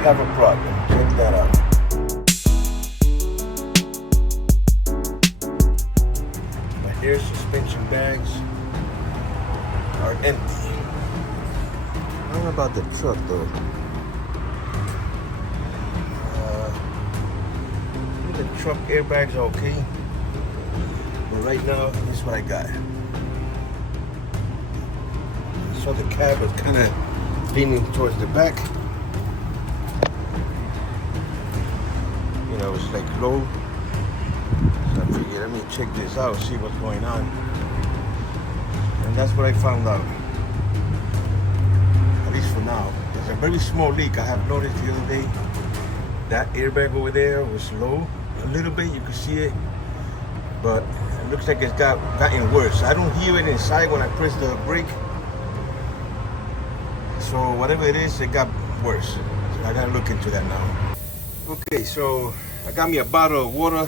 have a problem. Check that out. My air suspension bags are empty. I don't know about the truck though. The truck airbags are okay. But right now, this is what I got. So the cab is kind of leaning towards the back. You know, it's like low. So I figured, let me check this out, see what's going on. And that's what I found out. At least for now. There's a very small leak. I have noticed the other day. That airbag over there was low. A little bit, you can see it. But it looks like it's gotten worse. I don't hear it inside when I press the brake. So whatever it is, it got worse. So I gotta look into that now. Okay, so I got me a bottle of water,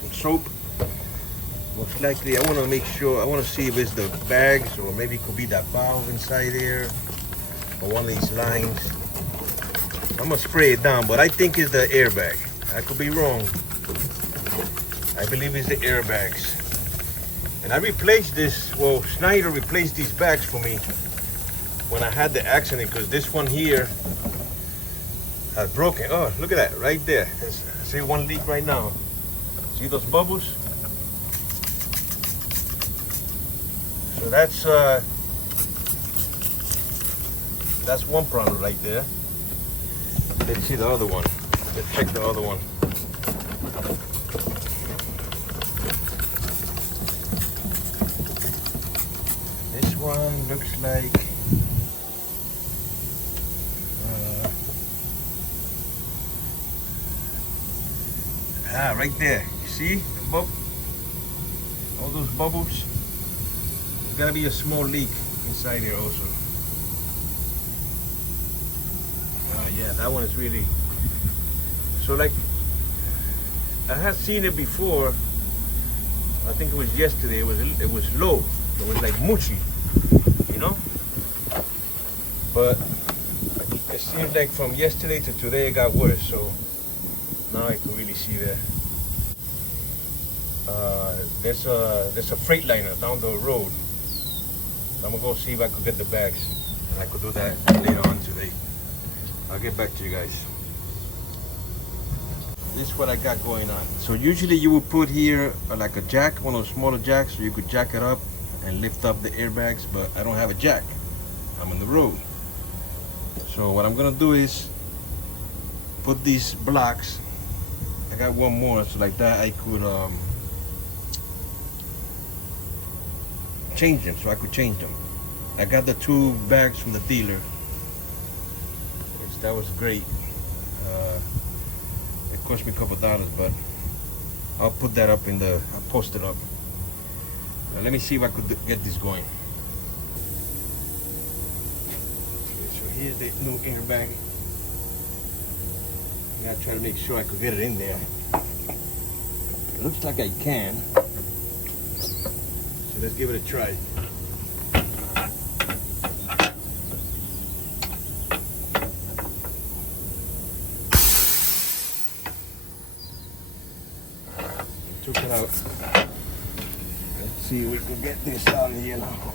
some soap. Most likely, I want to make sure, I want to see if it's the bags or maybe it could be that valve inside there or one of these lines. I'm gonna spray it down, but I think it's the airbag. I could be wrong. I believe it's the airbags. And I replaced this, well, Schneider replaced these bags for me when I had the accident, because this one here has broken. Oh, look at that, right there. I see one leak right now. See those bubbles? So that's one problem right there. Let's see the other one. Let's check the other one. This one looks like right there. You see the bubble? All those bubbles. There's gotta be a small leak inside here also. Yeah, that one is really. So like, I had seen it before. I think it was yesterday. It was low. It was like mushy, you know. But it seems like from yesterday to today it got worse. So now I can really see that. There's a Freightliner down the road. I'm gonna go see if I could get the bags, and I could do that later on today. I'll get back to you guys. This is what I got going on. So usually you would put here like a jack, one of those smaller jacks, so you could jack it up and lift up the airbags, but I don't have a jack. I'm on the road. So what I'm gonna do is put these blocks. I got one more, so like that I could change them, so I could change them. I got the 2 bags from the dealer. That was great. It cost me a couple $, but I'll put that up I'll post it up. Now let me see if I could get this going. Okay, so here's the new airbag. I gotta try to make sure I could get it in there. It looks like I can. So let's give it a try. Took it out. Let's see if we can get this out of here now.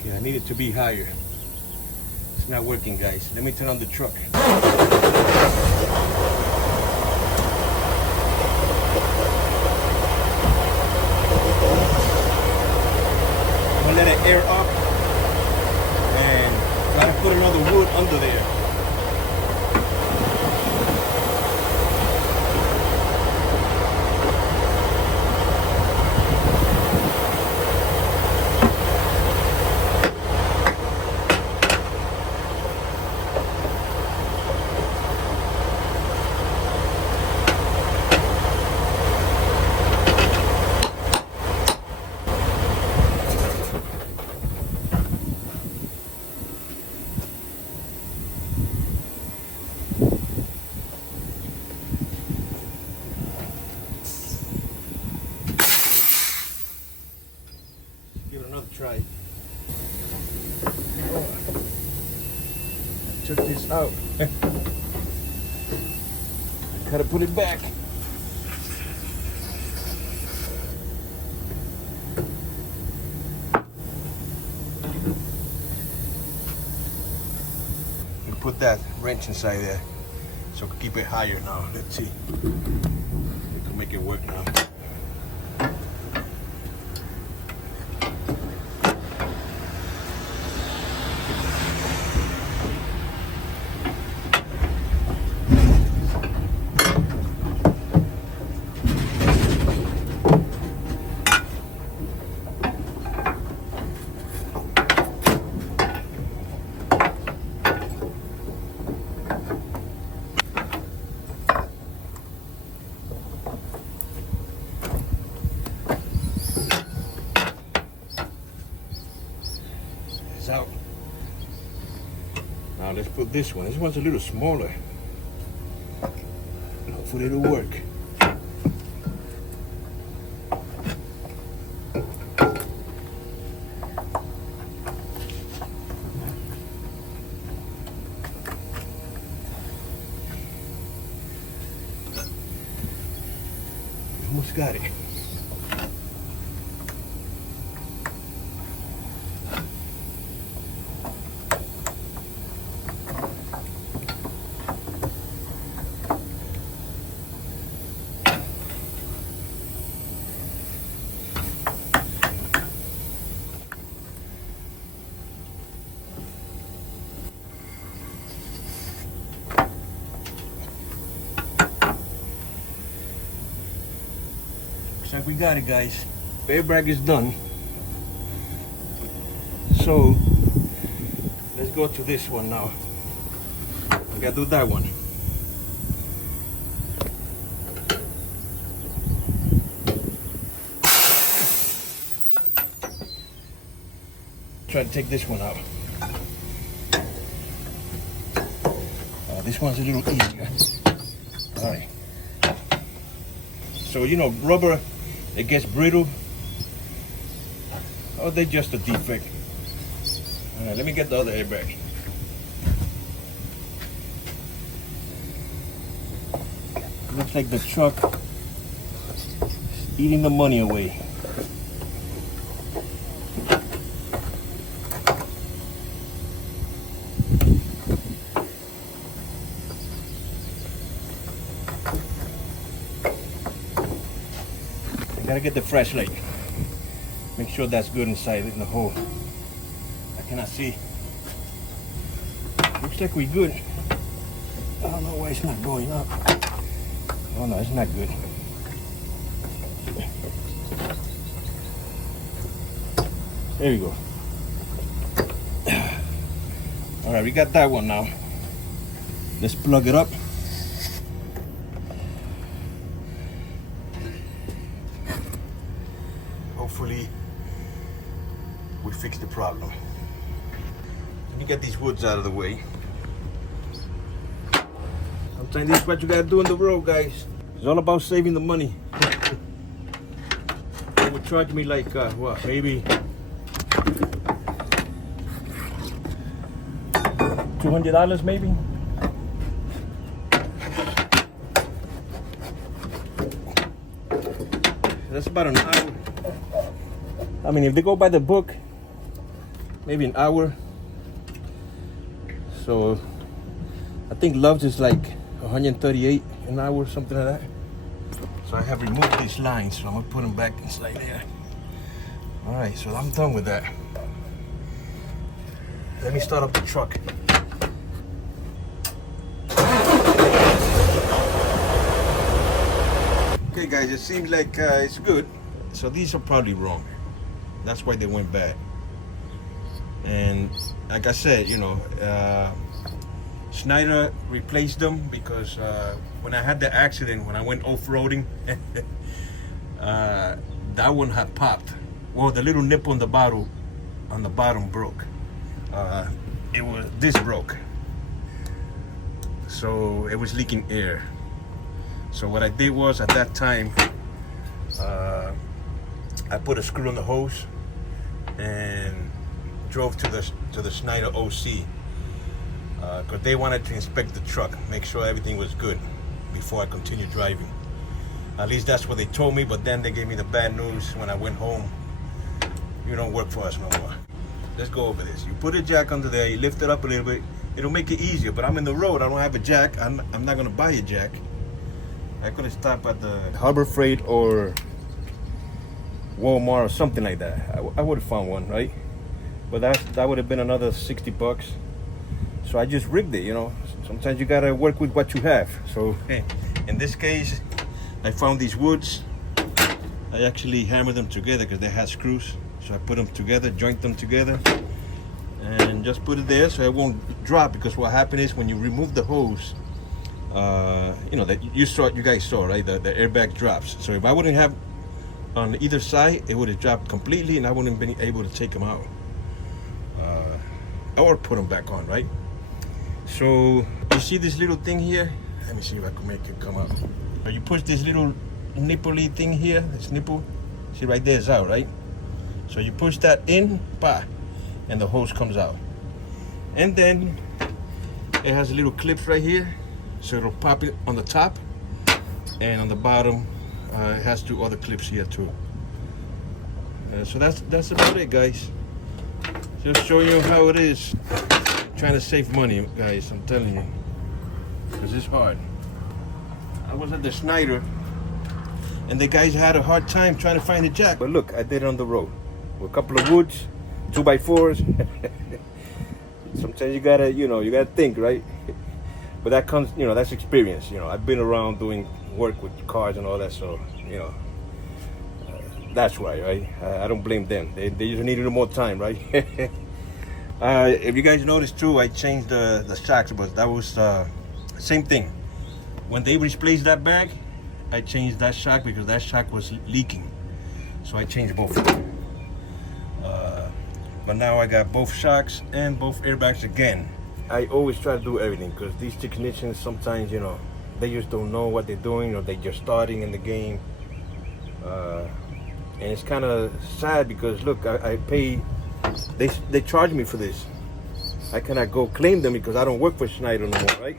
Okay, I need it to be higher. It's not working, guys. Let me turn on the truck. I'm gonna let it air up and try to put another wood under there. check this out. Gotta put it back. We put that wrench inside there so we can keep it higher now. Let's see. We can make it work now. Out. Now let's put this one. This one's a little smaller. Hopefully it'll work. Almost got it. Looks like we got it, guys. Air brake is done. So let's go to this one now. We gotta do that one. Try to take this one out. This one's a little easier. All right. So, you know, rubber, it gets brittle. Oh, they're just a defect. All right, let me get the other airbag. Looks like the truck is eating the money away. Gotta get the flashlight. Make sure that's good inside in the hole. I cannot see. Looks like we're good. I don't know why it's not going up. Oh no, it's not good. There you go. All right, we got that one now. Let's plug it up. Hopefully we fix the problem. Let me get these woods out of the way. Sometimes this is what you gotta do on the road, guys. It's all about saving the money. They would charge me like what, maybe $200 maybe. That's about an hour. I mean, if they go by the book, maybe an hour. So I think Love's is like 138 an hour, something like that. So I have removed these lines, so I'm gonna put them back inside there. All right, so I'm done with that. Let me start up the truck. Okay guys, it seems like it's good. So these are probably wrong. That's why they went bad. And like I said, you know, Schneider replaced them because when I had the accident, when I went off-roading, that one had popped. Well, the little nip on the bottom broke. This broke. So it was leaking air. So what I did was, at that time, I put a screw in the hose and drove to the Schneider OC. because they wanted to inspect the truck, make sure everything was good before I continued driving. At least that's what they told me, but then they gave me the bad news when I went home. You don't work for us no more. Let's go over this. You put a jack under there, you lift it up a little bit, it'll make it easier, but I'm in the road, I don't have a jack. I'm not gonna buy a jack. I could have stopped at the Harbor Freight or Walmart or something like that. I would have found one, right? But that would have been another 60 bucks. So I just rigged it, you know. Sometimes you gotta work with what you have. So in this case, I found these woods. I actually hammered them together because they had screws. So I put them together, joint them together, and just put it there so it won't drop. Because what happened is when you remove the hose, you know that you guys saw, right? The airbag drops. So if I wouldn't have on either side, it would have dropped completely, and I wouldn't have been able to take them out or put them back on, right? So you see this little thing here? Let me see if I can make it come up. So you push this little nipple-y thing here, this nipple, see right there is out, right? So you push that in, and the hose comes out. And then it has little clips right here, so it'll pop it on the top, and on the bottom it has two other clips here too. So that's about it, guys. Just showing you how it is. Trying to save money, guys, I'm telling you, because it's hard. I was at the Schneider, and the guys had a hard time trying to find a jack. But look, I did it on the road with a couple of woods, 2x4s. Sometimes you gotta think, right? But that comes, that's experience. I've been around doing work with cars and all that, so that's why, right? I don't blame them. They just need a little more time, right? If you guys noticed too, I changed the shocks, but that was same thing. When they replaced that bag, I changed that shock because that shock was leaking. So I changed both of them. But now I got both shocks and both airbags again. I always try to do everything because these technicians sometimes, they just don't know what they're doing, or they're just starting in the game. And it's kind of sad because look, I pay. They charge me for this. I cannot go claim them because I don't work for Schneider no more, right?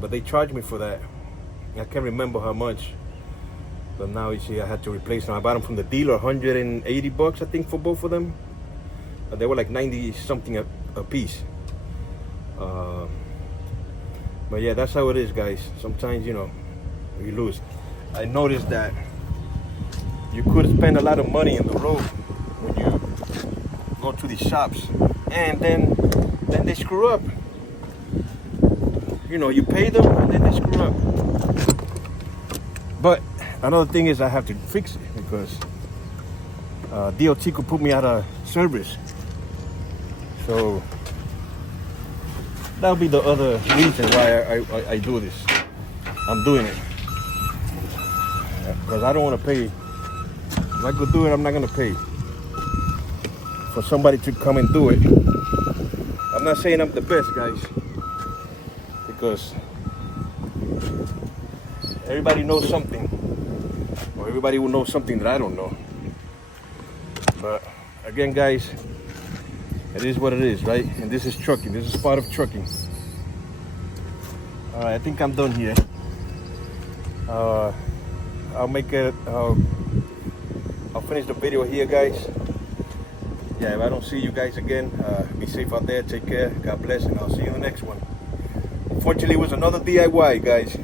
But they charge me for that. I can't remember how much. But now you see I had to replace them. I bought them from the dealer, 180 bucks I think for both of them. They were like 90 something a piece. But yeah, that's how it is, guys. Sometimes, you lose. I noticed that you could spend a lot of money on the road when you go to these shops, and then they screw up. You pay them and then they screw up. But another thing is I have to fix it because DOT could put me out of service. So that'll be the other reason why I do this. I'm doing it because I don't want to pay. If I could do it, I'm not gonna pay for somebody to come and do it. I'm not saying I'm the best, guys, because everybody knows something, or everybody will know something that I don't know. But again, guys, it is what it is, right? And this is trucking. This is part of trucking. All right, I think I'm done here. I'll make it. I'll finish the video here, guys. Yeah, if I don't see you guys again, be safe out there. Take care. God bless, and I'll see you in the next one. Unfortunately, it was another DIY, guys.